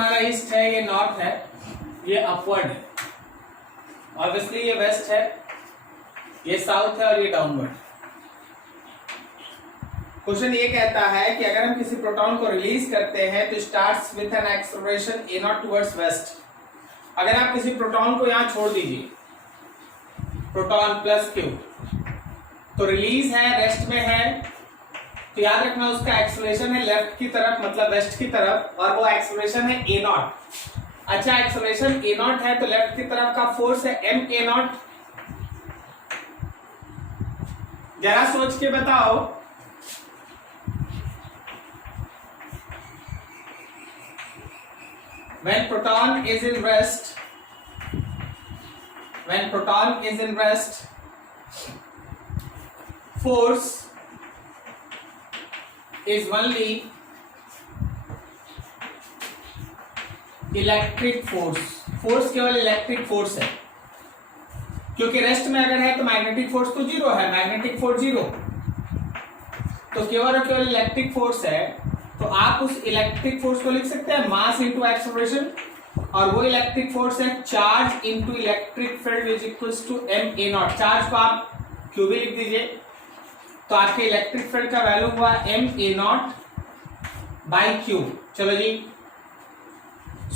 हमारा ईस्ट है, ये नॉर्थ है, ये अपवर्ड है, ऑब्वियसली ये वेस्ट है, ये साउथ है और ये डाउनवर्ड। क्वेश्चन ये कहता है कि अगर हम किसी प्रोटॉन को रिलीज करते हैं तो starts with an acceleration A not towards waste. अगर आप किसी प्रोटॉन को यहां छोड़ दीजिए, प्रोटॉन प्लस क्यू, तो रिलीज है, रेस्ट में है, तो याद रखना उसका एक्सेलरेशन है लेफ्ट की तरफ, मतलब वेस्ट की तरफ, और वो एक्सेलरेशन है ए नॉट। अच्छा, एक्सेलरेशन ए नॉट है तो लेफ्ट की तरफ का फोर्स है एम ए नॉट। जरा सोच के बताओ, when proton is in rest, force is only electric force केवल इलेक्ट्रिक फोर्स है, क्योंकि रेस्ट में अगर है तो मैग्नेटिक फोर्स तो जीरो है, मैग्नेटिक फोर्स जीरो, तो केवल और केवल इलेक्ट्रिक फोर्स है। तो आप उस इलेक्ट्रिक फोर्स को लिख सकते हैं मास इंटू एक्सेलरेशन, और वो इलेक्ट्रिक फोर्स है charge into electric field is equals to M A naught. Charge को आप क्यू भी लिख दीजिए, तो आपके इलेक्ट्रिक फील्ड का वैल्यू हुआ M A naught by Q. चलो जी,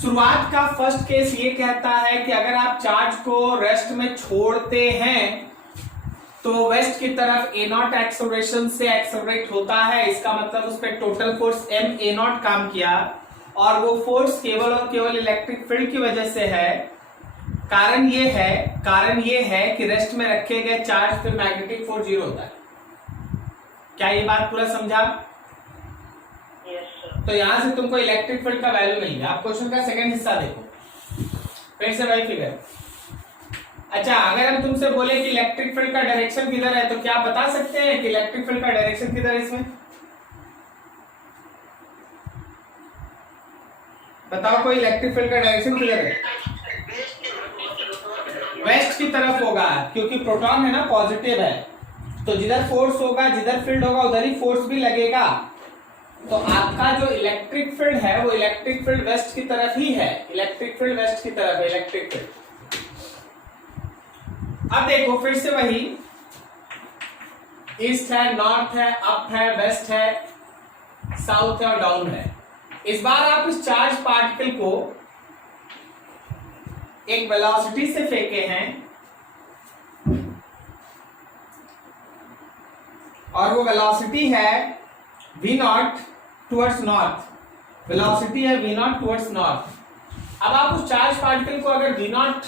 शुरुआत का फर्स्ट केस ये कहता है कि अगर आप चार्ज को रेस्ट में छोड़ते हैं तो वेस्ट की तरफ ए नॉट एक्सेलरेशन से एक्सेलरेट होता है, इसका मतलब उस पर total force M A naught काम किया, और वो फोर्स केवल और केवल इलेक्ट्रिक फील्ड की वजह से है। कारण ये है कि रेस्ट में रखे गए चार्ज पे मैग्नेटिक फोर्स जीरो होता है। क्या ये बात पूरा समझा? तो यहां से तुमको इलेक्ट्रिक फील्ड का वैल्यू मिल गया। आप क्वेश्चन का सेकंड हिस्सा देखो, फिर से वही फिगर। अच्छा, अगर हम तुमसे बोले कि इलेक्ट्रिक फील्ड का डायरेक्शन किधर है, तो क्या बता सकते हैं कि इलेक्ट्रिक फील्ड का डायरेक्शन किधर है? इसमें बताओ, कोई इलेक्ट्रिक फील्ड का डायरेक्शन किधर है? वेस्ट की तरफ होगा, क्योंकि प्रोटॉन है ना, पॉजिटिव है, तो जिधर फोर्स होगा, जिधर फील्ड होगा, उधर ही फोर्स भी लगेगा। तो आपका जो इलेक्ट्रिक फील्ड है वो इलेक्ट्रिक फील्ड वेस्ट की तरफ ही है, इलेक्ट्रिक फील्ड वेस्ट की तरफ है, इलेक्ट्रिक फील्ड। अब देखो फिर से वही, ईस्ट है, नॉर्थ है, अप है, वेस्ट है, साउथ है और डाउन है। इस बार आप इस चार्ज पार्टिकल को एक वेलोसिटी से फेंके हैं, और वो वेलोसिटी है v not towards north, velocity है v नॉट टुवर्ड्स नॉर्थ। अब आप उस चार्ज पार्टिकल को अगर v नॉट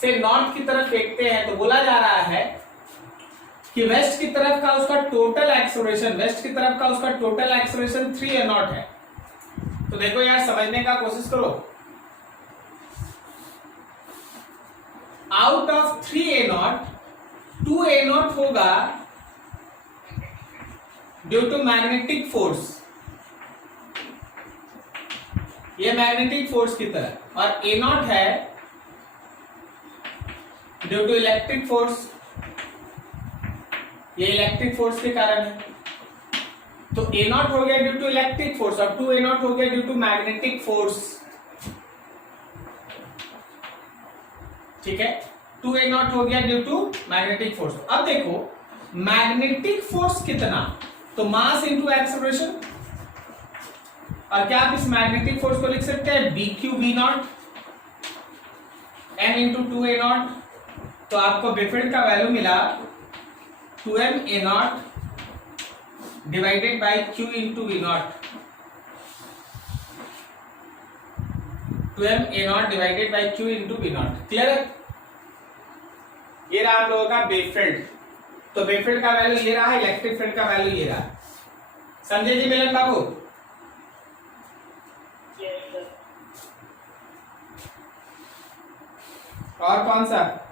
से नॉर्थ की तरफ फेंकते हैं, तो बोला जा रहा है कि वेस्ट की तरफ का उसका टोटल एक्सेलरेशन 3 a नॉट है। तो देखो यार, समझने का कोशिश करो, out of 3 a not 2 a not होगा ड्यू टू मैग्नेटिक फोर्स, ये मैग्नेटिक फोर्स की तरह, और a नॉट है ड्यू टू इलेक्ट्रिक फोर्स, ये इलेक्ट्रिक फोर्स के कारण है। तो a नॉट हो गया ड्यू टू इलेक्ट्रिक फोर्स, और 2 a नॉट हो गया ड्यू टू मैग्नेटिक फोर्स। ठीक है, 2 a नॉट हो गया ड्यू टू मैग्नेटिक फोर्स। अब देखो मैग्नेटिक फोर्स कितना, तो मास इंटू एक्सेलरेशन, और क्या आप इस मैग्नेटिक फोर्स को लिख सकते हैं B Q B naught M into 2 a naught. तो आपको बेफील्ड का वैल्यू मिला 2m a naught divided by q into V naught, 2m a naught divided by q into V naught. Clear है? ये रहा हम लोगों का बेफील्ड। तो बेफील्ड का वैल्यू ये रहा, इलेक्ट्रिक फील्ड का वैल्यू ये रहा। समझे जी मिलन बाबू? और कौन सा?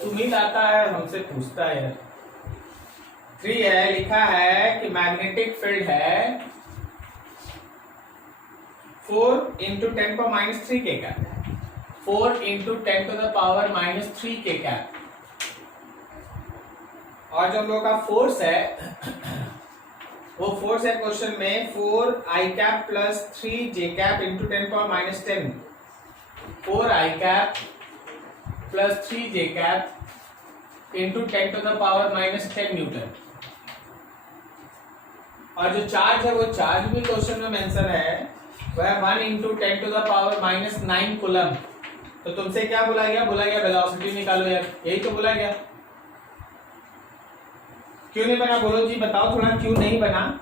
सुमित आता है, हमसे पूछता है। 3 है, लिखा है कि मैग्नेटिक फील्ड है 4 इंटू 10 को -3 के का, 4 इंटू 10 टू द पावर -3 के का, और जो हम लोग का फोर्स है वो फोर्स है क्वेश्चन में 4i cap plus 3j cap into 10 power minus 10, 4i cap plus 3j cap into 10 to the power minus 10 newton. और जो चार्ज है वो चार्ज भी क्वेश्चन में मेंशन है, वह 1 into 10 to the power minus 9 coulomb. तो तुमसे क्या बोला गया? बोला गया वेलोसिटी निकालो यार, यही तो बोला गया। क्यों नहीं बना बोलो जी, बताओ थोड़ा क्यों नहीं बना?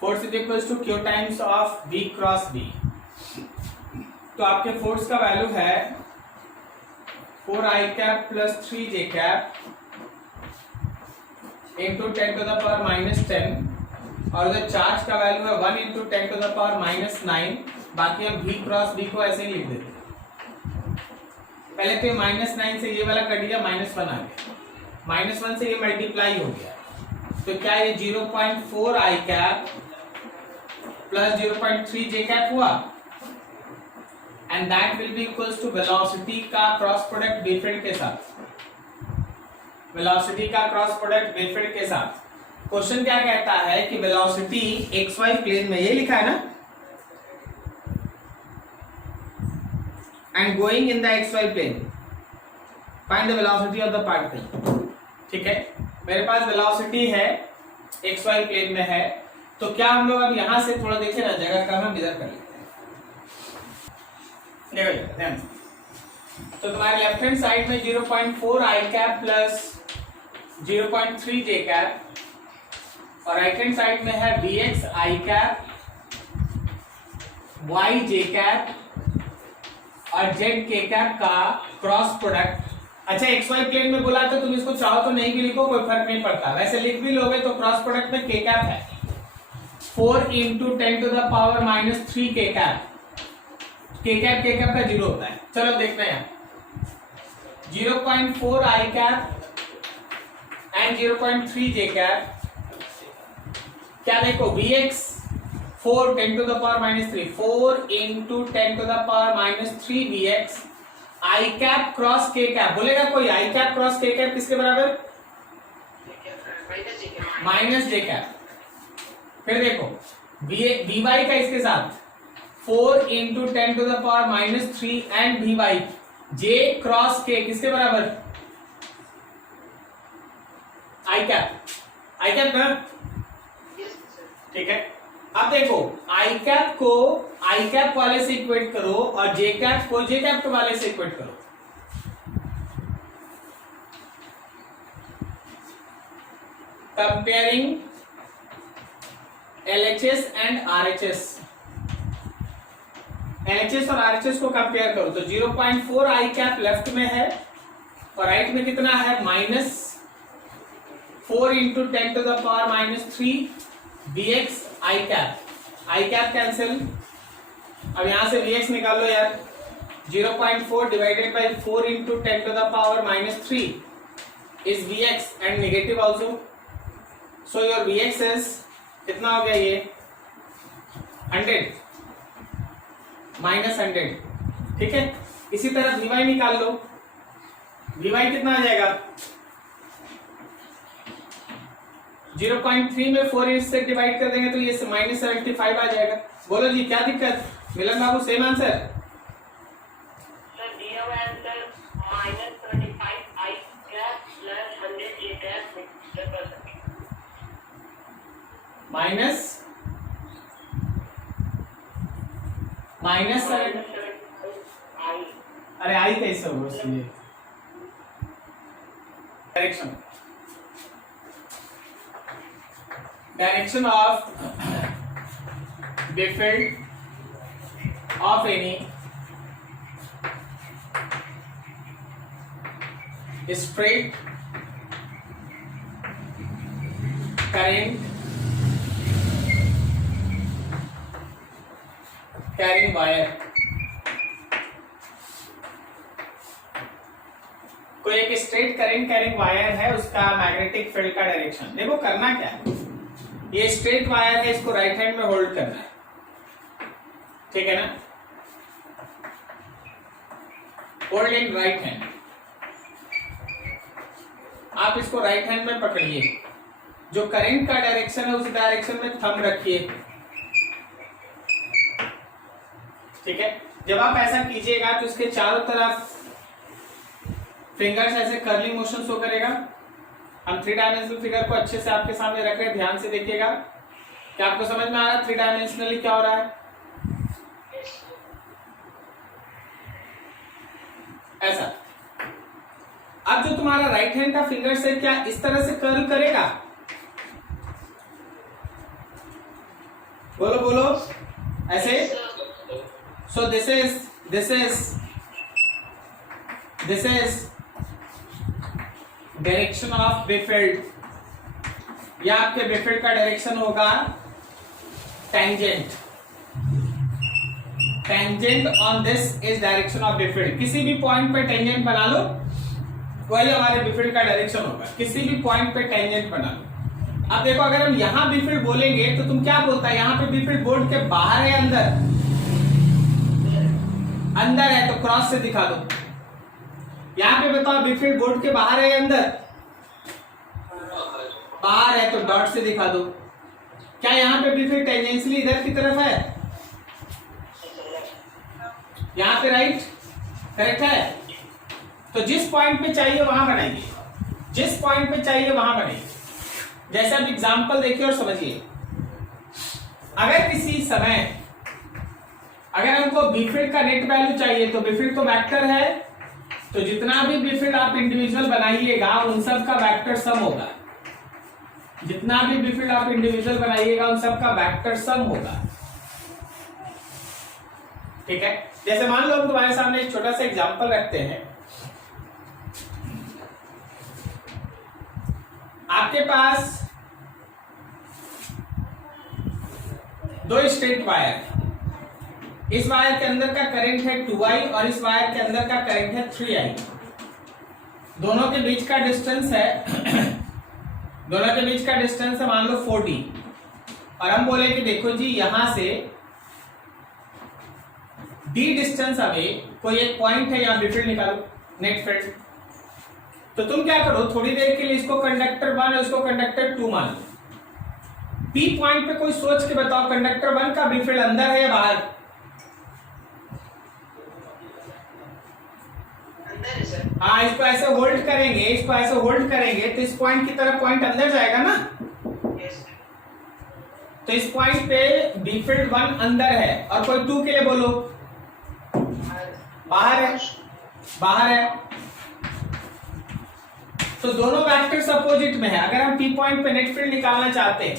Force is equals to Q times of v cross v। तो आपके फोर्स का वैल्यू है 4i cap plus 3j cap into 10 to the power minus 10, और उधर चार्ज का वैल्यू है 1 into 10 to the power minus 9। बाकी हम v क्रॉस v को ऐसे ही लिख देते हैं। पहले तो माइनस 9 से ये वाला कट गया, -1 आ गया, -1 से ये मल्टीप्लाई हो गया। तो क्या ये 0.4i cap plus 0.3j cap हुआ, and that will be equals to velocity का क्रॉस प्रोडक्ट वेफील्ड के साथ, वेलोसिटी का क्रॉस प्रोडक्ट वेफील्ड के साथ। क्वेश्चन क्या कहता है कि वेलोसिटी xy प्लेन में, ये लिखा है ना, and going in the xy plane find the velocity of the particle. ठीक है, मेरे पास वेलोसिटी है xy प्लेन में है, तो क्या हम लोग अब यहां से थोड़ा देखें ना, जगह का हम इधर कर लेते हैं। ध्यान से, तो तुम्हारे लेफ्ट हैंड साइड में 0.4i cap plus 0.3j cap, और राइट हैंड साइड में है vx i cap, yj cap और zk कैप का क्रॉस प्रोडक्ट। अच्छा, xy प्लेन में बोला तो तुम इसको चाहो तो नहीं भी लिखो, कोई फर्क नहीं पड़ता, वैसे लिख भी लोगे तो क्रॉस प्रोडक्ट में k कैप है 4 into 10 to the power minus 3 k cap. k cap का 0 होता है। चलो देखते हैं 0.4i cap and 0.3j cap. क्या देखो, vx 4 10 to the power minus 3, 4 into 10 to the power minus 3 vx, i cap cross k cap. बोलेगा कोई i cap cross k cap किसके बराबर? Minus j cap. फिर देखो vy का इसके साथ 4 into 10 to the power minus 3 and vy, j cross k किसके बराबर? i कैप ना, ठीक है। अब देखो i कैप को i कैप वाले से इक्वेट करो और j कैप को j कैप वाले से इक्वेट करो। Comparing LHS and RHS, LHS और RHS को कंपेयर करो तो 0.4i कैप लेफ्ट में है और राइट में कितना है? -4 into 10 to the power minus 3 vx i cap cancel. अब यहां से vx निकाल लो यार, 0.4 divided by 4 into 10 to the power minus 3 is vx and negative also, so your vx is कितना हो गया? ये 100 माइनस 100। ठीक है, इसी तरह vy निकाल लो, vy कितना आ जाएगा? 0.3 में 4 से डिवाइड कर देंगे तो ये -75 आ जाएगा। बोलो जी क्या दिक्कत? Milan babu same answer? Minus अरे आई कैसे होगा उसमें? Direction of B field of any straight current carrying wire. कोई एक स्ट्रेट करंट कैरिंग वायर है, उसका मैग्नेटिक फील्ड का डायरेक्शन देखो। करना क्या है, ये स्ट्रेट वायर है, इसको राइट हैंड में होल्ड करना है, ठीक है ना, होल्ड इन राइट हैंड। आप इसको राइट हैंड में पकड़िए, जो करंट का डायरेक्शन है उस डायरेक्शन में थंब रखिए, ठीक है। जब आप ऐसा कीजिएगा तो इसके चारों तरफ फिंगर्स ऐसे कर्लिंग मोशन शो करेगा। हम 3 डायमेंशनल फिगर को अच्छे से आपके सामने रख रहे हैं, ध्यान से देखिएगा। क्या आपको समझ में आ रहा है 3 डायमेंशनली क्या हो रहा है? ऐसा। अब जो तुम्हारा राइट हैंड का फिंगर्स है क्या इस तरह से कर्ल करेगा? बोलो बोलो, ऐसे। So this is direction of B field. या आपके बेफिल्ड का डायरेक्शन होगा tangent. Tangent on this is direction of B field. किसी भी पॉइंट पे टेंजेंट बना लो, वही हमारे बेफिल्ड का डायरेक्शन होगा। किसी भी पॉइंट पे टेंजेंट बना लो। अब देखो, अगर हम यहां बेफिल्ड बोलेंगे तो तुम क्या बोलता है, यहां पे बेफिल्ड बोर्ड के बाहर है अंदर? अंदर है तो क्रॉस से दिखा दो। यहां पे बताओ बेफिल्ड बोर्ड के बाहर है अंदर? बाहर है तो डॉट से दिखा दो। क्या यहां पे बेफिल्ड टेंजेंशियली इधर की तरफ है? यहां पे राइट, करेक्ट है। तो जिस पॉइंट पे चाहिए वहां बनाइए, जिस पॉइंट पे चाहिए वहां बनाइए। जैसे आप एग्जांपल देखिए और समझिए। अगर किसी समय अगर हमको बीफिल्ड का नेट वैल्यू चाहिए तो बीफिल्ड तो वेक्टर है, तो जितना भी बीफिल्ड आप इंडिविजुअल बनाइएगा उन सब का वेक्टर सम होगा। जितना भी बीफिल्ड आप इंडिविजुअल बनाइएगा उन सब का वेक्टर सम होगा, ठीक है। जैसे मान लो हम तुम्हारे सामने एक छोटा सा एग्जांपल रखते हैं। आपके पास 2 स्ट्रेट वायर है। इस वायर के अंदर का करंट है 2I और इस वायर के अंदर का करंट है 3I। दोनों के बीच का डिस्टेंस है दोनों के बीच का डिस्टेंस है मान लो 4D। और हम बोले कि देखो जी यहां से D डिस्टेंस अवे कोई एक पॉइंट है, यहां बीफिल्ड निकालो, नेट फील्ड। तो तुम क्या करो, थोड़ी देर के लिए इसको कंडक्टर 1 और इसको कंडक्टर 2 मान लो। P पॉइंट पे कोई सोच के बताओ कंडक्टर 1 का बीफिल्ड अंदर है या बाहर? हाँ, इसको ऐसे होल्ड करेंगे, इसको ऐसे होल्ड करेंगे तो इस पॉइंट की तरफ पॉइंट अंदर जाएगा ना। तो इस पॉइंट पे बीफिल्ड 1 अंदर है और कोई 2 के लिए बोलो बाहर है, बाहर है। तो दोनों वेक्टर्स अपोजिट में है। अगर हम P पॉइंट पे नेट फील्ड निकालना चाहते हैं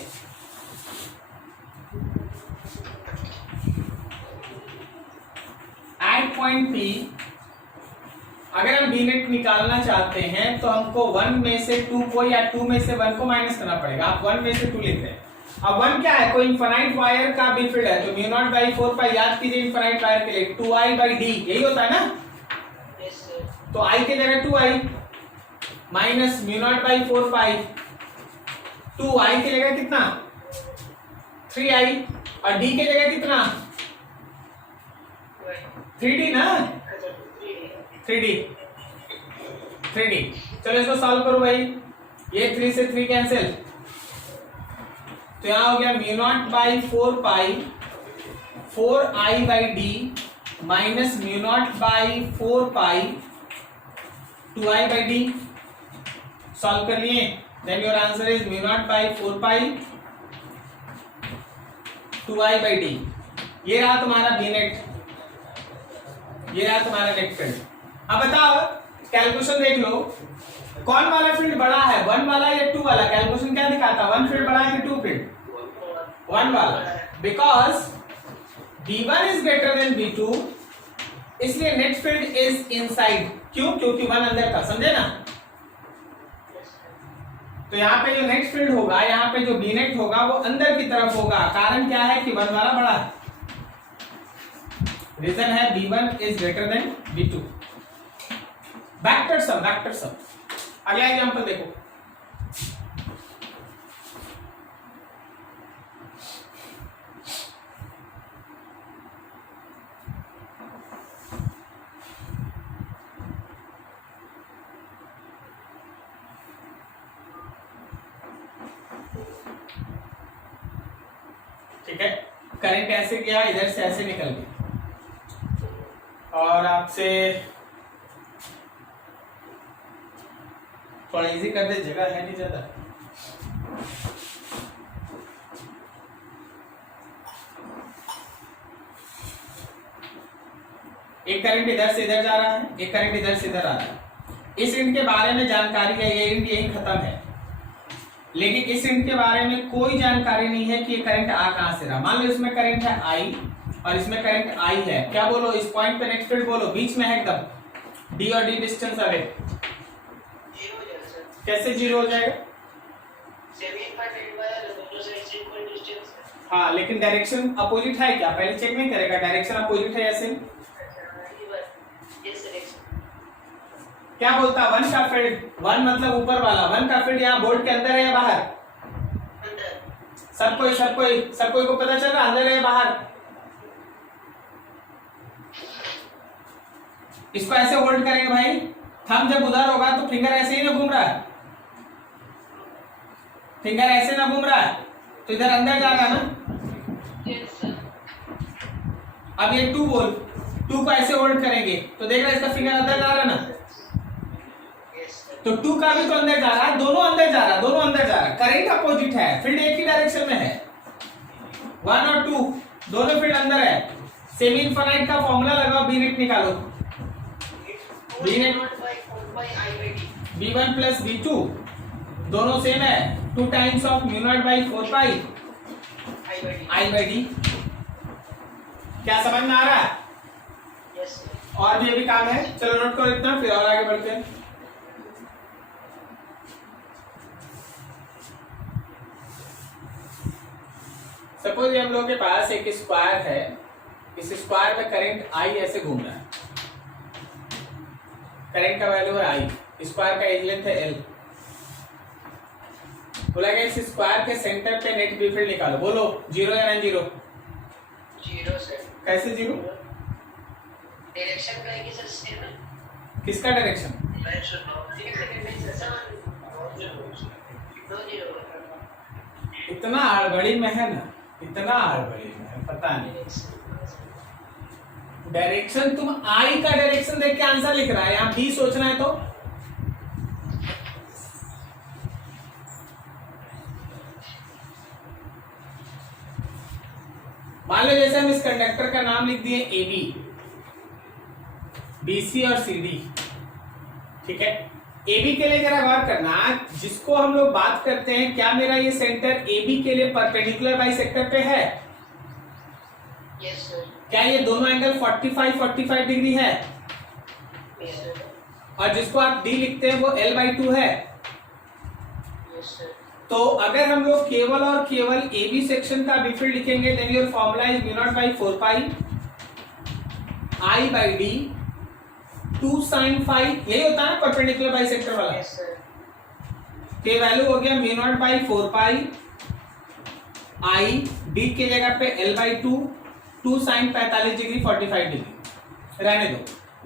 एट पॉइंट P, अगर हम बी नेट निकालना चाहते हैं तो हमको 1 में से 2 को या 2 में से 1 को माइनस करना पड़ेगा। आप 1 में से 2 लिख रहे हैं। अब 1 क्या है, कोई इनफाइनाइट वायर का बीफिल्ड है तो म्यू नॉट बाई 4 पाई, याद कीजिए इनफाइनाइट वायर के लिए 2I बाई D, यही होता है ना। तो I की जगह 2I minus mu naught by 4 pi, 2I की जगह कितना 3I और D की जगह कितना 3D ना, 3D। चलो इसको सॉल्व करो भाई। ये 3 से 3 कैंसिल, तो यहां हो गया mu naught by 4 pi 4I by D minus mu naught by 4 pi 2I by D। Solve कर लिए, then your answer is mu naught by 4 pi 2I by D। ये रहा तुम्हारा बी नेट, ये रहा तुम्हारा नेट फील्ड। अब बताओ, कैलकुलेशन देख लो, कौन वाला फील्ड बड़ा है, 1 वाला या 2 वाला? कैलकुलेशन क्या दिखाता है, 1 फील्ड बड़ा है कि 2 फील्ड? 1 वाला, because B1 is greater than B2, इसलिए नेट फील्ड इज इनसाइड। क्यों? क्योंकि 1 अंदर का, समझे ना। तो यहाँ पे जो नेट फील्ड होगा, यहाँ पे जो बी नेट होगा वो अंदर की तरफ होगा। कारण क्या है कि 1 वाला बड़ा है। रीजन है B1 is greater than B2। Vector sum, vector sum. अगला एग्जांपल देखो। करंट ऐसे गया, इधर से ऐसे निकल गया। और आपसे थोड़ा इजी कर दे, जगह है नहीं ज्यादा। एक करंट इधर से इधर जा रहा है, एक करंट इधर से इधर आ रहा है। इस रिंग के बारे में जानकारी है, ये रिंग यही खत्म है, लेकिन इस रिंग के बारे में कोई जानकारी नहीं है कि ये करंट आ कहां से रहा। मान लो इसमें करंट है आई और इसमें करंट आई है, क्या बोलो इस पॉइंट पे नेक्स्ट फील्ड बोलो, बीच में है एकदम, डी और डी डिस्टेंस अवे, कैसे जीरो हो जाएगा? हाँ, लेकिन डायरेक्शन अपोजिट है क्या, पहले चेक नहीं करेगा डायरेक्शन अपोजिट है ऐसे? क्या बोलता है वन का फील्ड, वन मतलब ऊपर वाला, वन का फील्ड यहाँ बोर्ड के अंदर है या बाहर? सब कोई को पता चल रहा अंदर है या बाहर? इसको ऐसे होल्ड करेंगे भाई, थंब जब उधर होगा तो फिंगर ऐसे ही ना घूम रहा है, फिंगर ऐसे ना घूम रहा है तो इधर अंदर जा रहा है ना। अब ये टू बोल, टू को ऐसे होल्ड करेंगे तो देख रहा है इसका फिंगर अंदर जा रहा है ना, तो टू का भी तो अंदर जा रहा है, दोनों अंदर जा रहा है, दोनों अंदर जा रहा है, करंट अपोजिट है, फील्ड एक ही डायरेक्शन में है, वन और टू दोनों फील्ड अंदर है। सेमी इनफाइनाइट का फॉर्मूला लगाओ, बी नेट निकालो, B net b1 plus b2 दोनों सेम है, 2 times of mu naught by 4 pi I by D. क्या समझ में आ रहा है? और भी अभी काम है, चलो नोट करो इतना, फिर और आगे बढ़ते हैं। सपोज हम लोगों के पास एक स्क्वायर है, इस स्क्वायर में करंट आई ऐसे घूम रहा है, करंट का वैल्यू है आई, स्क्वायर का एज लेंथ है एल। बोला गया इस स्क्वायर के सेंटर पे नेट बी फील्ड निकालो, बोलो जीरो या नॉन जीरो? Zero sir. कैसे जीरो? डायरेक्शन का है कि सर सेम है। किसका डायरेक्शन? इतना हड़बड़ी में है ना, इतना हड़बड़ी में है, पता नहीं डायरेक्शन, तुम आई का डायरेक्शन देख के आंसर लिख रहा है, यहाँ बी सोचना है तो मान लो जैसे हम इस कंडक्टर का नाम लिख दिए ए बी, बी सी और सी डी, ठीक है। ए बी के लिए जरा गौर करना, जिसको हम लोग बात करते हैं, क्या मेरा ये सेंटर ए बी के लिए परपेंडिकुलर बाइसेक्टर पे है? Yes sir. क्या ये दोनों एंगल 45 डिग्री है? Yes sir. और जिसको आप डी लिखते हैं वो l/2 है। Yes sir. तो अगर हम लोग केवल और केवल ए बी सेक्शन का बी फील्ड लिखेंगे, then your formula is mu naught by 4 pi I by D 2 sin phi, यही होता है परपेंडिकुलर बाइसेक्टर वाला। Yes sir. के वैल्यू हो गया mu naught by 4 pi I, D के जगह पे l/2, 2 sin 45 डिग्री 45 डिग्री रहने दो।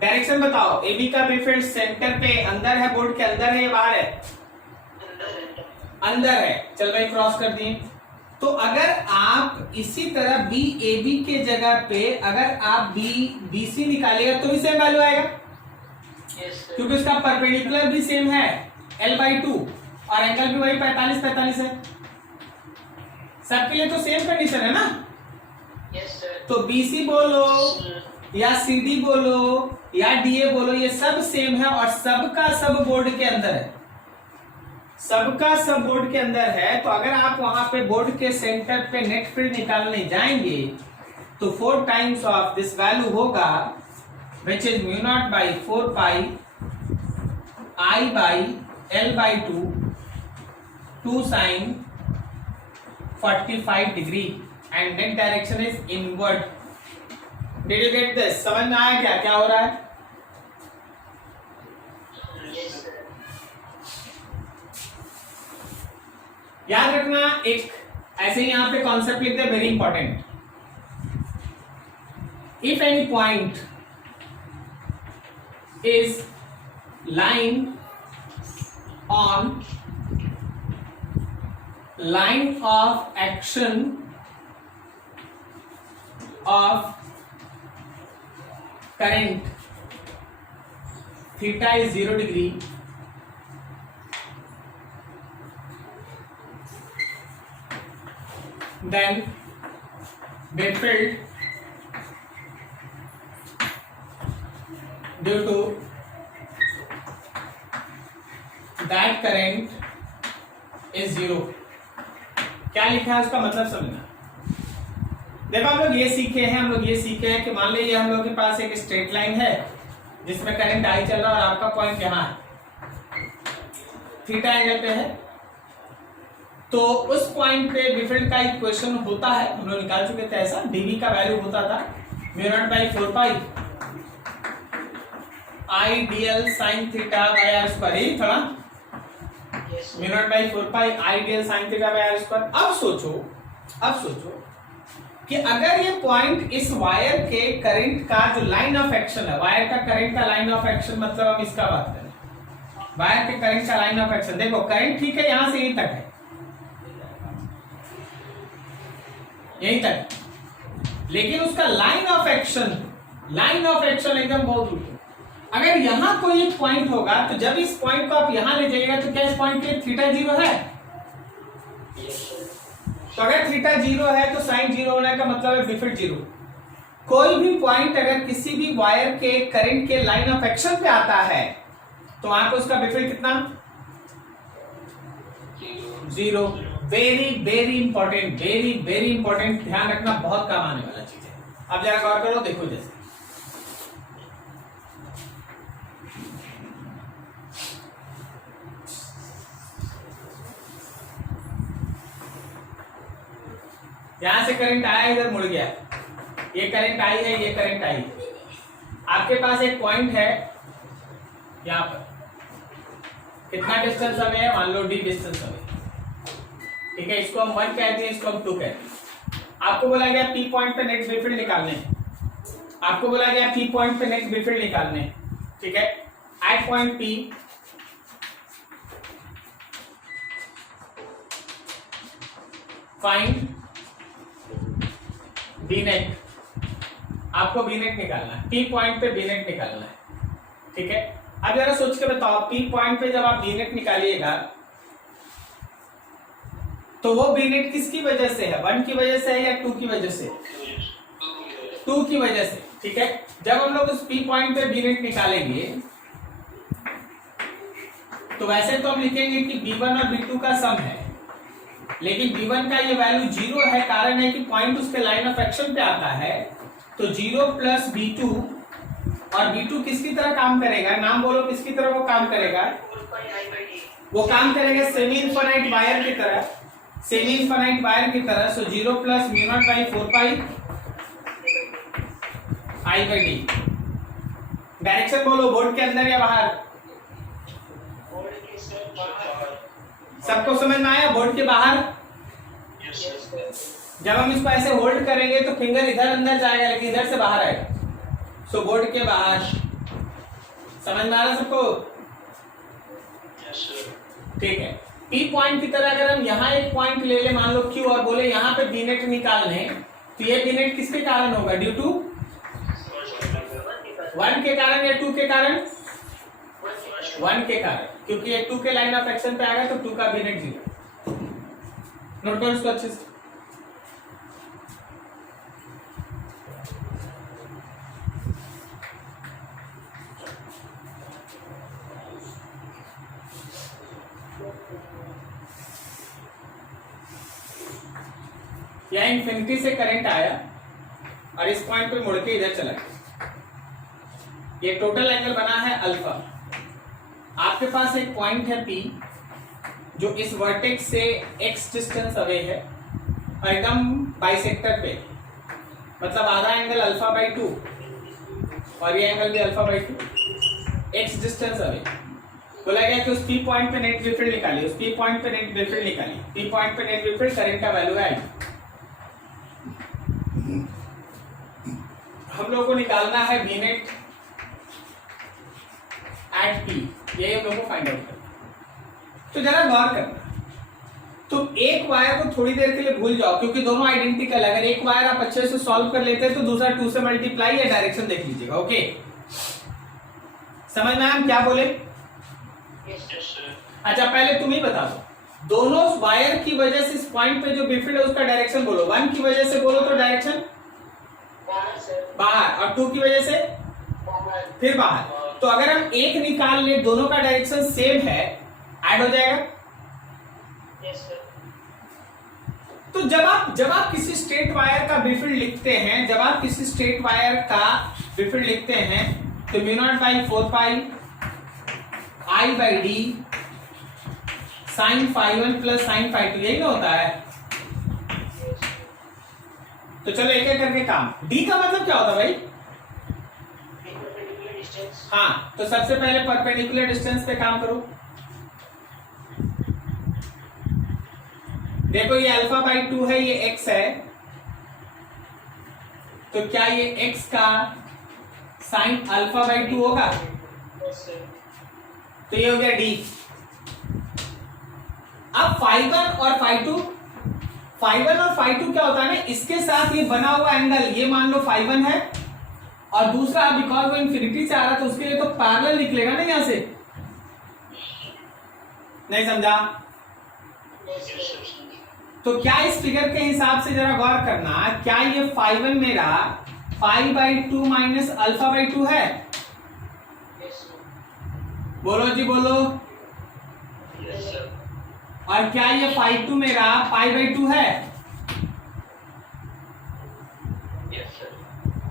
डायरेक्शन बताओ, ए बी का बी फील्ड सेंटर पे अंदर है, बोर्ड के अंदर है या बाहर है? अंदर है। चल भाई क्रॉस कर दिए। तो अगर आप इसी तरह बी ए बी के जगह पे अगर आप बी बी सी निकालेगा तो भी सेम वैल्यू आएगा, क्योंकि उसका परपेंडिकुलर भी सेम है l/2 और एंगल भी वही 45 है। सबके लिए तो सेम कंडीशन है ना। Yes sir. तो BC बोलो या CD बोलो या DA बोलो, ये सब सेम है और सबका सब बोर्ड के अंदर है, सबका सब बोर्ड के अंदर है। तो अगर आप वहां पे बोर्ड के सेंटर पे नेट फील्ड निकालने जाएंगे तो 4 टाइम्स ऑफ दिस वैल्यू होगा, which is mu naught by 4 pi I by l/2 2 sin 45 degree and net direction is inward. Did you get this? समझ में आया क्या क्या हो रहा है? Yes sir. याद रखना, एक ऐसे ही यहां पे कॉन्सेप्ट लिखते हैं, very important. If any point is line on line of action of current theta is 0 degree, then baffled due to that current is 0। क्या लिखा है उसका मतलब समझना। देखो हम लोग ये सीखे हैं कि मान लीजिए हम लोग के पास एक स्ट्रेट लाइन है जिसमें करंट आई चल रहा है और आपका पॉइंट यहाँ है, थीटा एंगल पे है, तो उस पॉइंट पे बेफिल्ड का इक्वेशन होता है, हम लोग निकाल चुके थे ऐसा, dv का वैल्यू होता था μ0/4 pi I dl sin theta by r square, यही थोड़ा μ0/4 pi I dl sin theta by r square. अब सोचो कि अगर ये पॉइंट इस वायर के करंट का जो लाइन ऑफ एक्शन है, वायर का करंट का लाइन ऑफ एक्शन मतलब हम इसका बात करें, वायर के करंट का लाइन ऑफ एक्शन, देखो करंट ठीक है यहां से यहीं तक है, यहीं तक, लेकिन उसका लाइन ऑफ एक्शन एकदम बहुत दूर है। अगर यहां कोई एक पॉइंट होगा तो जब इस पॉइंट को आप यहां ले जाइएगा तो क्या इस पॉइंट के थीटा 0 है? तो अगर थीटा 0 है तो साइन 0 होने का मतलब है बेफिल्ड 0। कोई भी पॉइंट अगर किसी भी वायर के करंट के लाइन ऑफ एक्शन पे आता है तो वहां पे उसका बेफिल्ड कितना? 0। वेरी इंपॉर्टेंट, ध्यान रखना, बहुत काम आने वाला चीज है। अब जरा गौर करो, देखो जैसे यहां से करंट आया, इधर मुड़ गया, ये करंट आई है, ये करंट आई है, आपके पास एक पॉइंट है यहां पर, कितना डिस्टेंस अवे है? मान लो d डिस्टेंस अवे, ठीक है, इसको हम 1 कहते हैं, इसको हम 2 कहते हैं। आपको बोला गया P पॉइंट पे नेट बेफिल्ड निकालने, आपको बोला गया P पॉइंट पे नेट बेफिल्ड निकालने, ठीक है, at point P find B net, आपको B नेट निकालना है, P पॉइंट पे B नेट निकालना है, ठीक है। अब जरा सोच के बताओ, P पॉइंट पे जब आप B नेट निकालिएगा तो वो B नेट किसकी वजह से है? 1 की वजह से है या 2 की वजह से? 2 की वजह से, ठीक है। जब हम लोग उस P पॉइंट पे B नेट निकालेंगे तो वैसे तो हम लिखेंगे कि B1 और B2 का सम है, लेकिन B1 का ये वैल्यू 0 है, कारण है कि पॉइंट उसके लाइन ऑफ एक्शन पे आता है, तो 0 प्लस B2, और B2 किसकी तरह काम करेगा? नाम बोलो, किसकी तरह वो काम करेगा? वो काम करेगा सेमी इनफाइनाइट वायर की तरह, सेमी इनफाइनाइट वायर की तरह। So 0 plus μ0/4 pi I by d. Direction बोलो, बोर्ड के अंदर या बाहर? सबको समझ में आया? बोर्ड के बाहर। जब हम इसको ऐसे होल्ड करेंगे तो फिंगर इधर अंदर जाएगा लेकिन इधर से बाहर आएगा। सो बोर्ड के बाहर। समझ में आ रहा सबको? ठीक है। पी पॉइंट की तरह अगर हम यहाँ एक पॉइंट ले ले, मान लो क्यू, और बोले यहाँ पे बी नेट निकालने, तो ये बी नेट किसके कारण होगा? ड्यू टू 1 के कारण या 2 के कारण? 1 के कारण, क्योंकि ये 2 के लाइन ऑफ एक्शन पे आएगा तो 2 का बी नेट 0। नोट करो इसको अच्छे से। यह इन्फिनिटी से करंट आया और इस पॉइंट पे मुड़ के इधर चला गया। ये टोटल एंगल बना है अल्फा। आपके पास एक पॉइंट है P जो इस वर्टेक्स से x डिस्टेंस अवे है और एकदम बाइसेक्टर पे, मतलब आधा एंगल अल्फा बाई 2 और ये एंगल भी alpha by 2, x distance away. बोला गया कि उस P पॉइंट पे नेट बेफिल्ड निकालिए, उस P पॉइंट पे नेट बेफिल्ड निकालिए। P पॉइंट पे नेट बेफिल्ड करंट का वैल्यू है। हम लोग को निकालना है बी नेट एट P, ये हम लोग को फाइंड आउट करना। तो जरा गौर करना, तो एक वायर को थोड़ी देर के लिए भूल जाओ क्योंकि दोनों आइडेंटिकल है। अगर एक वायर आप अच्छे से सॉल्व कर लेते हैं तो दूसरा 2 से मल्टीप्लाई या डायरेक्शन देख लीजिएगा। ओके, समझ में आया हम क्या बोले? Yes, sir. अच्छा पहले तुम ही बता दो, दोनों वायर की वजह से इस पॉइंट पे जो बिफिड है उसका डायरेक्शन बोलो। 1 की वजह से बोलो तो डायरेक्शन बाहर सर, बाहर, और 2 की वजह से बाहर, फिर बाहर। तो अगर हम एक निकाल ले, दोनों का डायरेक्शन सेम है, ऐड हो जाएगा। yes sir, तो जब आप किसी स्ट्रेट वायर का बिफिड लिखते हैं, जब आप किसी स्ट्रेट वायर का बिफिड लिखते हैं तो mu naught by 4 pi I by D sine phi 1 plus sine phi 2, यही ना होता है। yes sir. तो चलो एक एक करके काम। डी का मतलब क्या होता है भाई? Perpendicular distance. हाँ, तो सबसे पहले परपेंडिकुलर डिस्टेंस पे काम करो। देखो ये अल्फा बाई 2 है, ये एक्स है, तो क्या ये एक्स का साइन अल्फा बाई 2 होगा? Yes sir. तो ये हो गया डी। अब फाई 1 और फाई 2, फाई 1 और फाई 2 क्या होता है ना, इसके साथ ये बना हुआ एंगल, ये मान लो फाई 1 है और दूसरा बिकॉज वो इंफिनिटी से आ रहा था उसके लिए तो पैरेलल निकलेगा ना यहां से। नहीं समझा? Yes sir. तो क्या इस फिगर के हिसाब से जरा गौर करना, क्या ये फाई 1 मेरा पाई बाई 2 माइनस अल्फा बाई 2 है? Yes sir. बोलो जी बोलो। Yes sir. और क्या ये फाई 2 मेरा पाई बाई 2 है? Yes sir.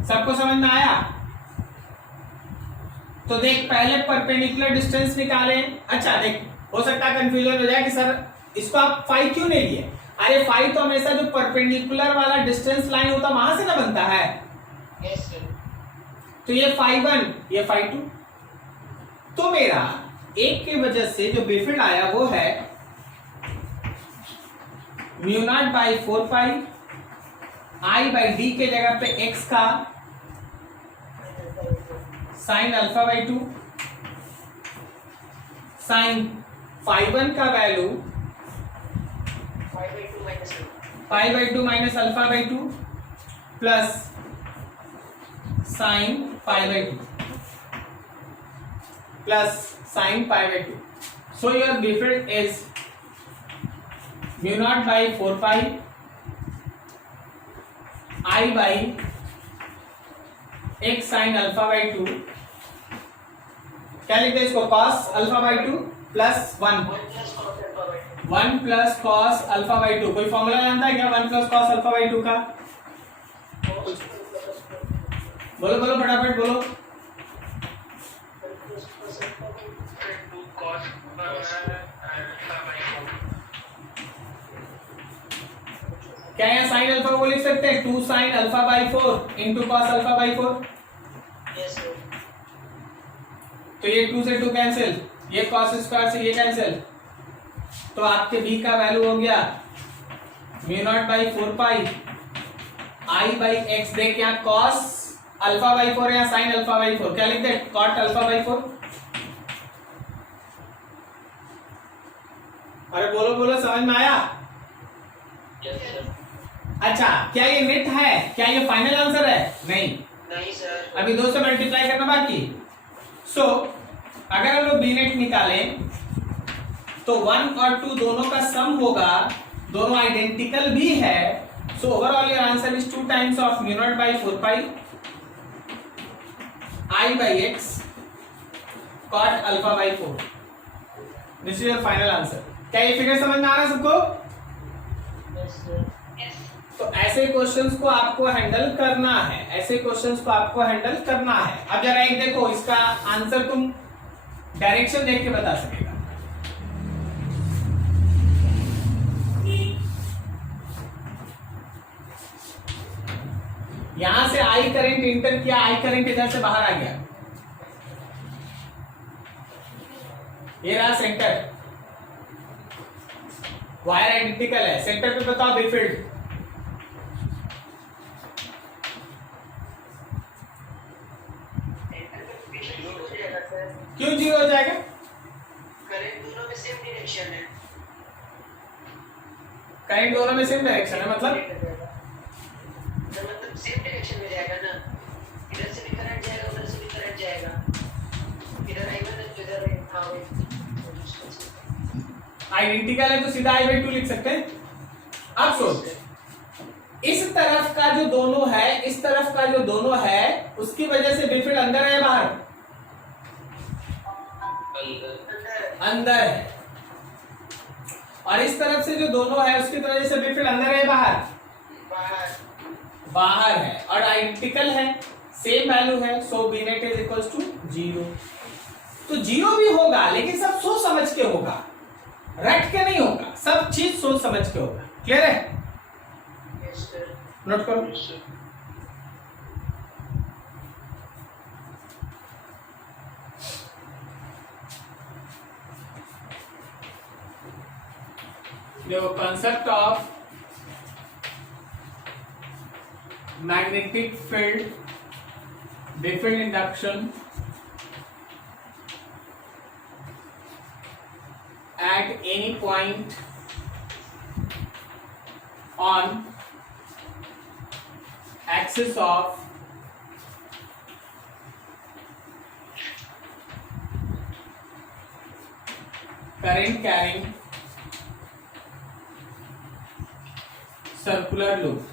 सबको समझ में आया? तो देख पहले परपेंडिकुलर डिस्टेंस निकाले। अच्छा देख, हो सकता है कंफ्यूजन हो जाए कि सर इसको आप फाई क्यों नहीं लिए? अरे फाई तो हमेशा जो परपेंडिकुलर वाला डिस्टेंस लाइन होता है वहां से ना बनता है। Yes sir. तो ये फाई 1, ये फाई 2, तो मेरा एक की वजह से जो बिफिड आया वो है mu naught by 4 pi I by d के जगह पे एक्स का sine alpha by 2 sine phi 1 का value 5/2 minus 2. Pi by 2 minus alpha by 2 plus sine pi by 2 plus sine pi by 2। So your B field is mu naught by 4 pi I by x sine alpha by 2, क्या लिखते हैं इसको, cos alpha by 2 plus 1 1 plus cos alpha by 2. 1 plus cos alpha by 2। कोई formula जानता है क्या 1 plus cos alpha by 2 का? बोलो बोलो फटाफट बोलो। 1 plus cos alpha by 2 cos alpha by 2. क्या यहाँ साइन अल्फा को लिख सकते हैं 2 sign alpha by 4 into cos alpha by 4? Yes sir. तो ये 2 से 2 कैंसिल, ये कॉस स्क्वायर से ये कैंसिल, तो आपके बी का वैल्यू हो गया mu naught by 4 pi I by x. देख यहाँ कॉस अल्फा बाई 4 या साइन अल्फा बाई 4, क्या लिखते हैं कॉट अल्फा बाई 4। अरे बोलो बोलो, समझ में आया? Yes sir. अच्छा क्या ये नेट है, क्या ये फाइनल आंसर है? नहीं, नहीं सर. अभी 2 से मल्टीप्लाई करना बाकी। सो अगर हम लोग बी नेट निकालें तो 1 और 2 दोनों का सम होगा, दोनों आइडेंटिकल भी है। So overall your answer is 2 times of mu naught by 4 pi I by X cot alpha by 4। This is your final answer. क्या ये फिगर समझ में आ रहा है सबको? Yes sir. Yes. तो ऐसे क्वेश्चंस को आपको हैंडल करना है, ऐसे क्वेश्चंस को आपको हैंडल करना है। अब जरा एक देखो, इसका आंसर तुम डायरेक्शन देख के बता सकेगा। यहां से आई करंट इंटर किया, आई करंट इधर से बाहर आ गया, ये रहा सेंटर, वायर आइडेंटिकल है। सेंटर पे बताओ बिफिल्ड, क्यों जीरो हो जाएगा? करंट दोनों में सेम डायरेक्शन है. करंट दोनों में सेम डायरेक्शन है, मतलब सेम डायरेक्शन में जाएगा ना, इधर से भी करंट जाएगा, उधर से भी करंट जाएगा, इधर I1 है तो इधर आइडेंटिकल है तो सीधा I/2 लिख सकते हैं। अब सोच, इस तरफ का जो दोनों है, इस तरफ का जो दोनों है, उसकी वजह से बी फील्ड अंदर है बाहर? अंदर है। और इस तरफ से जो दोनों है उसकी वजह से बी फील्ड अंदर है बाहर? बाहर है। और आइडेंटिकल है, सेम वैल्यू है, so B net is equals to 0। तो 0 भी होगा लेकिन सब सोच समझ के होगा, रट के नहीं होगा, सब चीज सोच समझ के होगा। क्लियर है? नोट करो। देखो, concept of magnetic field, different induction at any point on axis of current carrying circular loop.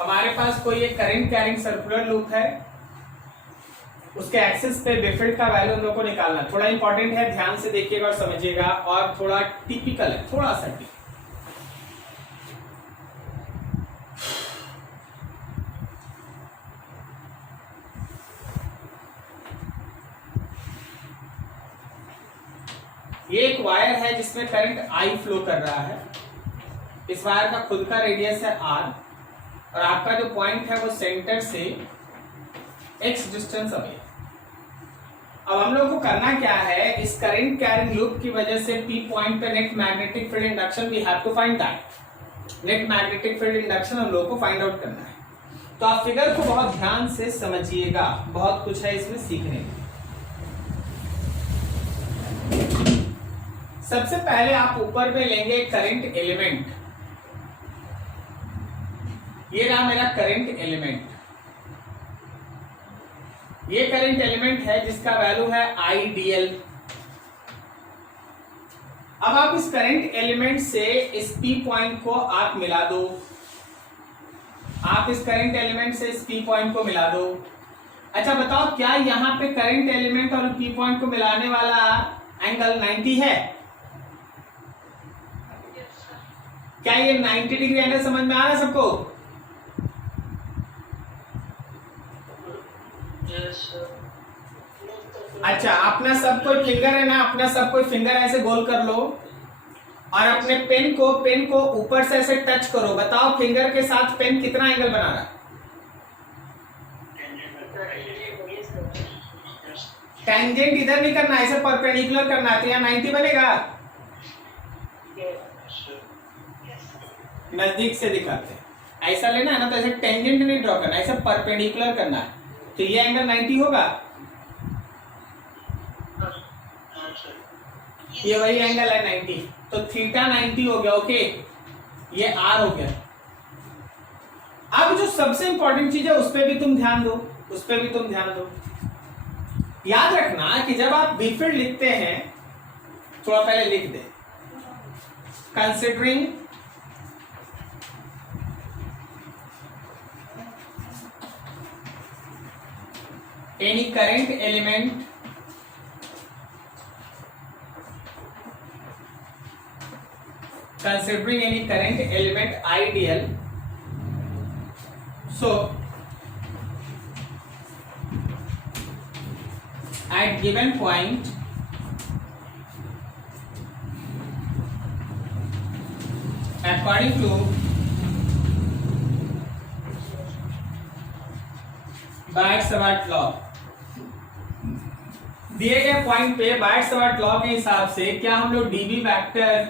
हमारे पास कोई एक करंट कैरिंग सर्कुलर लूप है, उसके एक्सिस पे बेफिल्ड का वैल्यू हम लोग को निकालना। थोड़ा इंपॉर्टेंट है, ध्यान से देखिएगा और समझिएगा, और थोड़ा टिपिकल है, थोड़ा सा टिपिकल। ये एक वायर है जिसमें करंट I फ्लो कर रहा है। इस वायर का खुद का रेडियस है R, और आपका जो पॉइंट है वो सेंटर से x डिस्टेंस अवे। अब हम लोग को करना क्या है, इस करंट कैरिंग लूप की वजह से P पॉइंट पे net magnetic field induction we have to find that. Net magnetic field induction हम लोग को फाइंड आउट करना है। तो आप फिगर को बहुत ध्यान से समझिएगा, बहुत कुछ है इसमें सीखने। सबसे पहले आप ऊपर में लेंगे करंट एलिमेंट। ये रहा मेरा करंट एलिमेंट। ये करंट एलिमेंट है जिसका वैल्यू है IDL। अब आप इस करंट एलिमेंट से इस P पॉइंट को आप मिला दो। आप इस करंट एलिमेंट से इस P पॉइंट को मिला दो। अच्छा बताओ, क्या यहाँ पे करंट एलिमेंट और P पॉइंट को मिलाने वाला एंगल 90 है? क्या ये 90 डिग्री एंगल समझ में आ रहा है सबको? अच्छा, अपना सब कोई फिंगर है ना, अपना सब कोई फिंगर ऐसे गोल कर लो और अपने पेन को ऊपर से ऐसे टच करो। बताओ फिंगर के साथ पेन कितना एंगल बना रहा है? टेंजेंट इधर नहीं करना, ऐसे परपेंडिकुलर करना है, तो यहाँ 90 बनेगा। नजदीक से दिखाते हैं, ऐसा लेना है ना, तो ऐसे टेंजेंट नहीं ड्रॉ करना, ऐसे परपेंडिकुलर करना है, तो ये एंगल 90 होगा। ये वही एंगल है 90, तो थीटा 90 हो गया। ओके, ये R हो गया। अब जो सबसे इंपॉर्टेंट चीज है उस पर भी तुम ध्यान दो, उस पर भी तुम ध्यान दो। याद रखना कि जब आप बी फील्ड लिखते हैं, थोड़ा पहले लिख दे, considering any current element considering any current element ideal, so at given point according to Biot Savart law, दिए गए पॉइंट पे बायट-सवार्ट लॉ के हिसाब से क्या हम लोग डीबी वेक्टर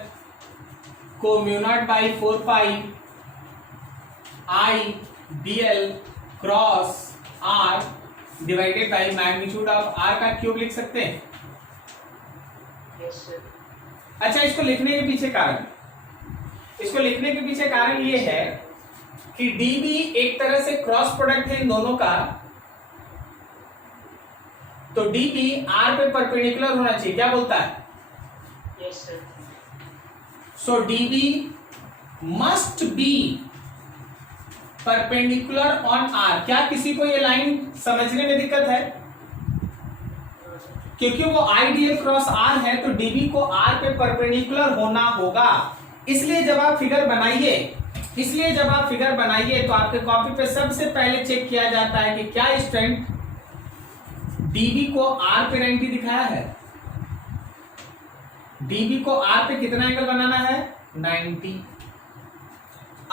को μ0/4 पाई I dl cross r divided by magnitude of r का क्यूब लिख सकते हैं? Yes, sir. अच्छा, इसको लिखने के पीछे कारण, इसको लिखने के पीछे कारण ये है कि डीबी एक तरह से क्रॉस प्रोडक्ट है इन दोनों का, तो डीबी आर पे परपेंडिकुलर होना चाहिए। क्या बोलता है? Yes sir. So dB must be perpendicular on R. क्या किसी को ये लाइन समझने में दिक्कत है? क्योंकि वो आइडियल क्रॉस आर है तो डीबी को आर पे परपेंडिकुलर होना होगा। इसलिए जब आप फिगर बनाइए तो आपके कॉपी पे सबसे पहले चेक किया जाता है कि क्या स्टूडेंट डीबी को आर पे 90 दिखाया है। डीबी को आर पे कितना एंगल बनाना है? 90।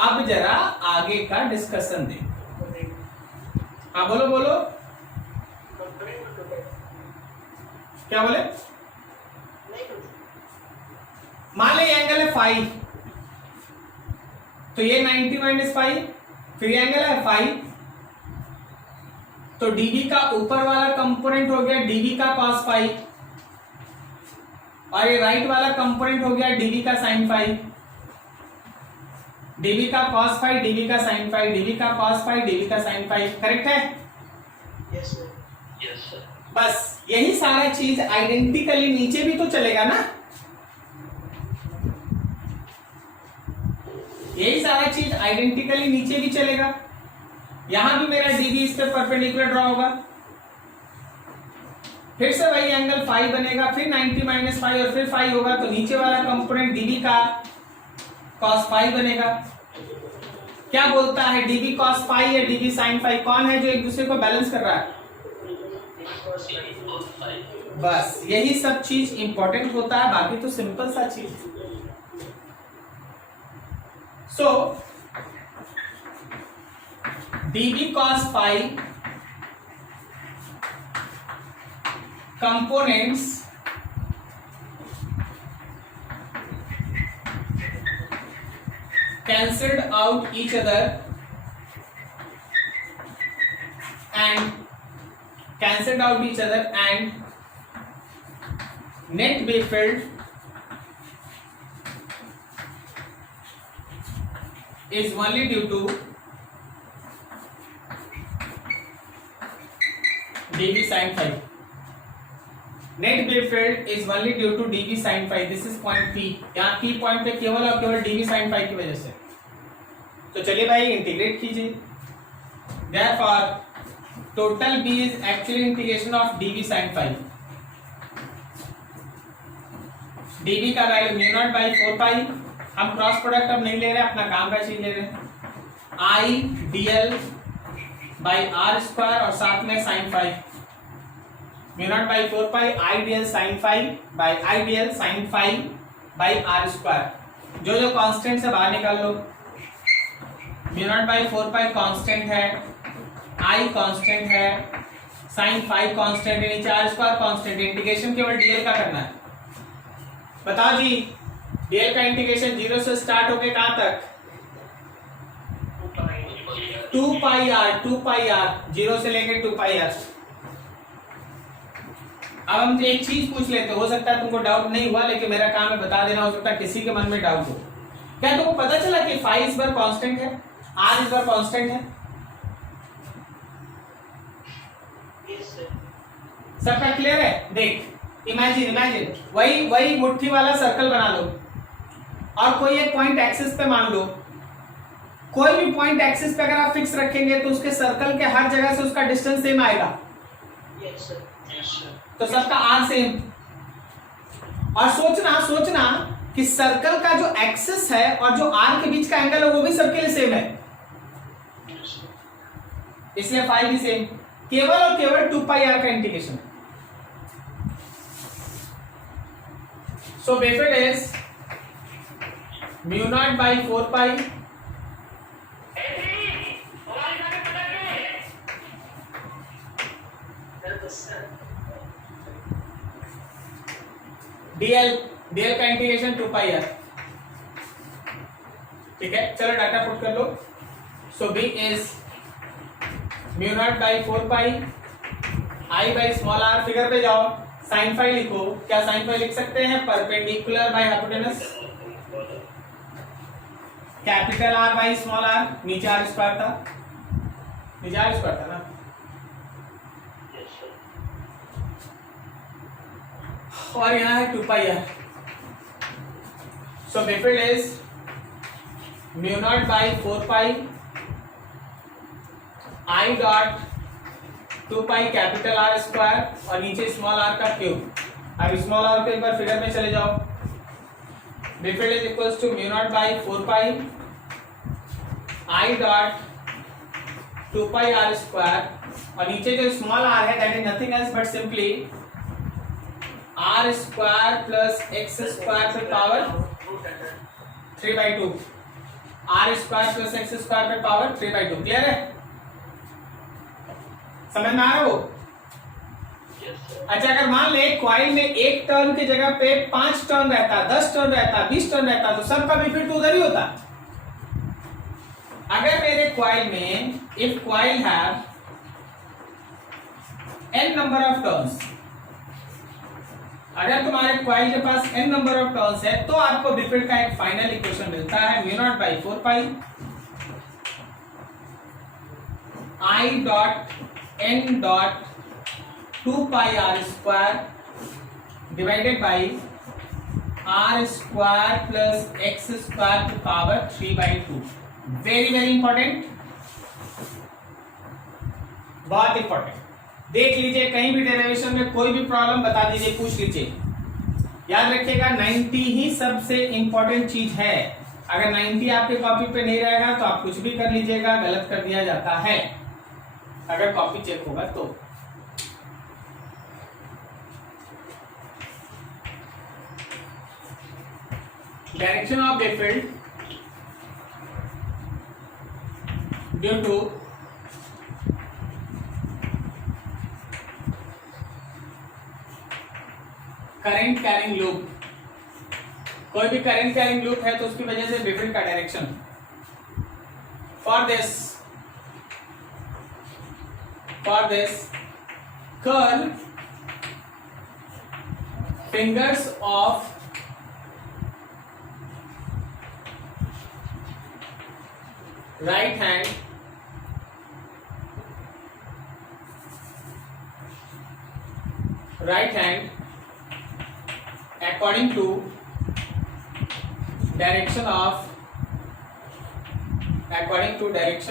अब जरा आगे का डिस्कशन दें। हाँ बोलो बोलो, क्या बोले? मान ले एंगल है 5, तो ये 90 माइनस 5, फिर एंगल है 5, तो डीबी का ऊपर वाला कंपोनेंट हो गया डीबी का cos 5 और ये राइट वाला कंपोनेंट हो गया डीबी का sin 5। डीबी का cos 5, डीबी का sin 5, डीबी का cos 5, डीबी का sin 5। करेक्ट है? Yes sir. Yes sir. बस यही सारा चीज आइडेंटिकली नीचे भी तो चलेगा ना। यही सारा चीज आइडेंटिकली नीचे भी चलेगा। यहां भी मेरा डीबी इस पे परपेंडिकुलर ड्रॉ होगा, फिर से वही एंगल 5 बनेगा, फिर 90 माइनस 5 और फिर 5 होगा, तो नीचे वाला कंपोनेंट डीबी का cos 5 बनेगा। क्या बोलता है? डीबी cos 5 या डीबी sin 5 कौन है जो एक दूसरे को बैलेंस कर रहा है? बस यही सब चीज इंपॉर्टेंट होता है, बाकी तो सिंपल सा चीज। सो dB cos phi components cancelled out each other and net be filled is only due to dB sin phi. Net be filled is only due to dB sin phi. This is point P. यहाँ P point पे केवल और केवल dB sin phi की वजह से। तो चलिए भाई इंटीग्रेट कीजिए। Therefore total B is actually integration of dB sin phi. dB का वैल्यू म्यू नॉट बाई 4 पाई। हम क्रॉस प्रोडक्ट अब नहीं ले रहे, अपना काम का चीज ले रहे हैं। I dl by are square और साथ में sine five, mu naught by 4 pi I d l sine five by I d l sine five by are square. जो जो कांस्टेंट से बाहर निकाल लो। Mu naught by 4 pi constant है, आई कांस्टेंट है, साइन फाइव कांस्टेंट है, नीचे आर स्क्वायर कांस्टेंट। इंटीग्रेशन केवल डीएल का करना है। बताओ जी, डीएल का इंटीग्रेशन 0 से स्टार्ट होके कहां तक? 2 पाई आर, 0 से लेके 2 पाई आर। अब हम एक चीज पूछ लेते, हो सकता है तुमको डाउट नहीं हुआ, लेकिन मेरा काम है बता देना, हो सकता है किसी के मन में डाउट हो। क्या तुमको पता चला कि फाई इस बार कांस्टेंट है, आर इस बार कांस्टेंट है? सबका क्लियर है? देख, इमेजिन वही मुट्ठी वाला सर्कल बना लो और कोई एक पॉइंट एक्सिस पे मान लो। कोई भी पॉइंट एक्सिस पे अगर आप फिक्स रखेंगे तो उसके सर्कल के हर जगह से उसका डिस्टेंस सेम आएगा। तो सबका आर सेम। और सोचना कि सर्कल का जो एक्सिस है और जो आर के बीच का एंगल है वो भी सबके लिए सेम है, इसलिए फाई भी सेम। केवल और केवल 2 पाई आर का integration. So B field is mu naught by 4 pi d l का इंटीग्रेशन 2 पाई आर। ठीक है, चलो डाटा पुट कर लो। So B is mu naught by 4 pi I by small r. Figure पे जाओ, साइन फाई लिखो। क्या साइन फाई लिख सकते हैं? Perpendicular by hypotenuse. Capital R by small R, नीचे आर स्क्वायर था, नीचे आर स्क्वायर था ना, Yes, sir. और यहाँ है 2 pi r. So B field is mu naught by 4 pi I dot 2 pi capital R square और नीचे स्मॉल आर का क्यूब। अब स्मॉल आर को एक बार फिगर में चले जाओ, B field is equals to mu naught by 4 pi I dot 2 pi are square और नीचे जो स्मॉल आर है that is nothing else but simply r square plus x square पे power 3/2, R square plus x square पे power 3/2। Clear है, समझ में आ रहा है वो? Yes, sir. अच्छा, अगर मान ले कॉइल में एक टर्न की जगह पे 5 टर्न रहता, 10 टर्न रहता, 20 टर्न रहता, तो सबका बेफिल्ड तो उधर ही होता। अगर मेरे कॉइल में if coil have n number of turns, अगर तुम्हारे कॉइल के पास n नंबर ऑफ टर्न्स है तो आपको बेफिल्ड का एक फाइनल इक्वेशन मिलता है mu naught by 4 pi I dot n dot 2 pi are square divided by are square plus x square to power 3/2। Very very important, बहुत इंपॉर्टेंट। देख लीजिए, कहीं भी डेरिवेशन में कोई भी प्रॉब्लम बता दीजिए, पूछ लीजिए। याद रखिएगा 90 ही सबसे इंपॉर्टेंट चीज है। अगर 90 आपके कॉपी पे नहीं रहेगा तो आप कुछ भी कर लीजिएगा, गलत कर दिया जाता है अगर कॉपी चेक होगा तो। Direction of B field due to current carrying loop, कोई भी करंट कैरिंग लूप है तो उसकी वजह से बेफिल्ड का direction. For this curl fingers of right hand according to direction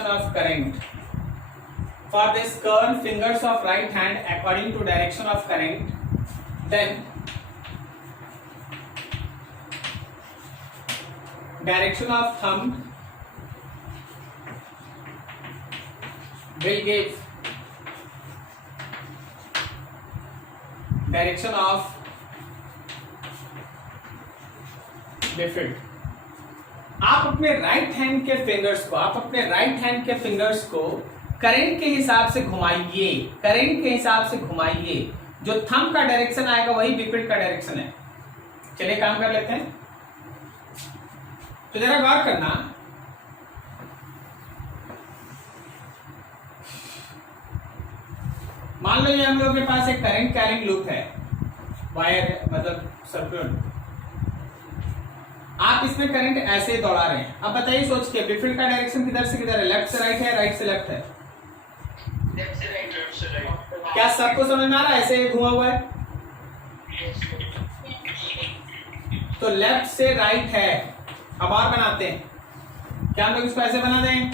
of current. For this curl fingers of right hand according to direction of current, then direction of thumb will give direction of बेफिल्ड। आप अपने right hand के fingers को current के हिसाब से घुमाइए, जो thumb का direction आएगा वही बेफिल्ड का डायरेक्शन है। चलिए काम कर लेते हैं, तो जरा गौर करना। मान लो ये हम लोग के पास एक करंट कैरिंग लूप है, वायर मतलब सर्कुलर, आप इसमें करंट ऐसे ही दौड़ा रहे हैं। अब बताइए सोच के बेफिल्ड का डायरेक्शन किधर से किधर है, लेफ्ट से राइट है, राइट से लेफ्ट है? Left से right. क्या सबको समझ में आ रहा है? ऐसे घुमा हुआ है Yes, sir. तो लेफ्ट से राइट है। अब और बनाते हैं, क्या हम लोग इसको ऐसे बना दें,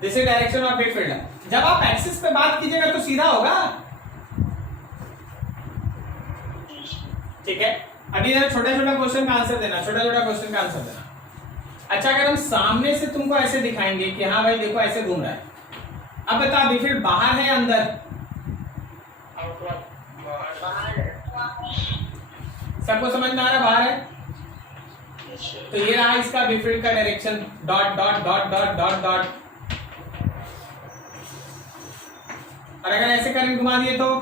दिस इज डायरेक्शन ऑफ बेफिल्ड। जब आप एक्सिस पे बात कीजिएगा तो सीधा होगा, ठीक है। अभी जरा छोटा छोटा क्वेश्चन का आंसर देना। अच्छा, अगर हम सामने से तुमको ऐसे दिखाएंगे कि हाँ भाई देखो ऐसे घूम रहा है, अब बता बेफिल्ड बाहर है या अंदर? सबको समझ में आ रहा है? बाहर है। तो ये रहा इसका बेफिल्ड का direction, dot dot dot dot dot dot. और अगर ऐसे करंट घुमा दिए तो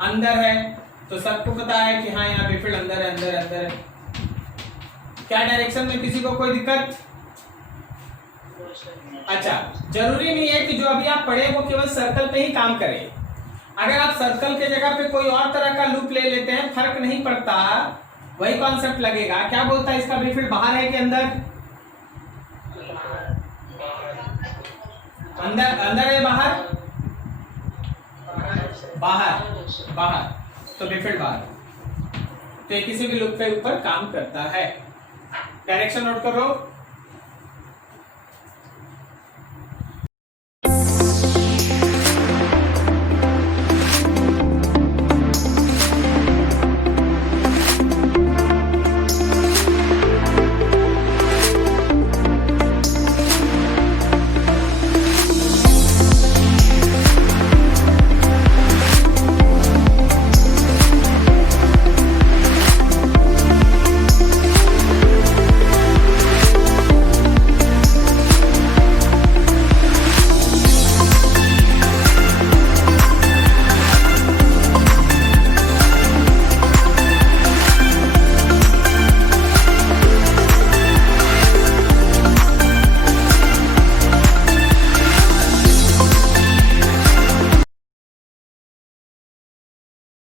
अंदर है, तो सबको पता है कि हाँ यहाँ बेफिल्ड अंदर है। क्या डायरेक्शन में किसी को कोई दिक्कत? अच्छा, जरूरी नहीं है कि जो अभी आप पढ़े वो केवल सर्कल पे ही काम करे। अगर आप सर्कल के जगह पे कोई और तरह का लूप ले लेते हैं फर्क नहीं पड़ता, वही कॉन्सेप्ट लगेगा। क्या बोलता है इसका बेनिफिट, बाहर है कि अंदर? अंदर अंदर है बाहर? बाहर बाहर, तो बेनिफिट बाहर। तो ये किसी भी लूप के ऊपर काम करता है। डायरेक्शन नोट करो।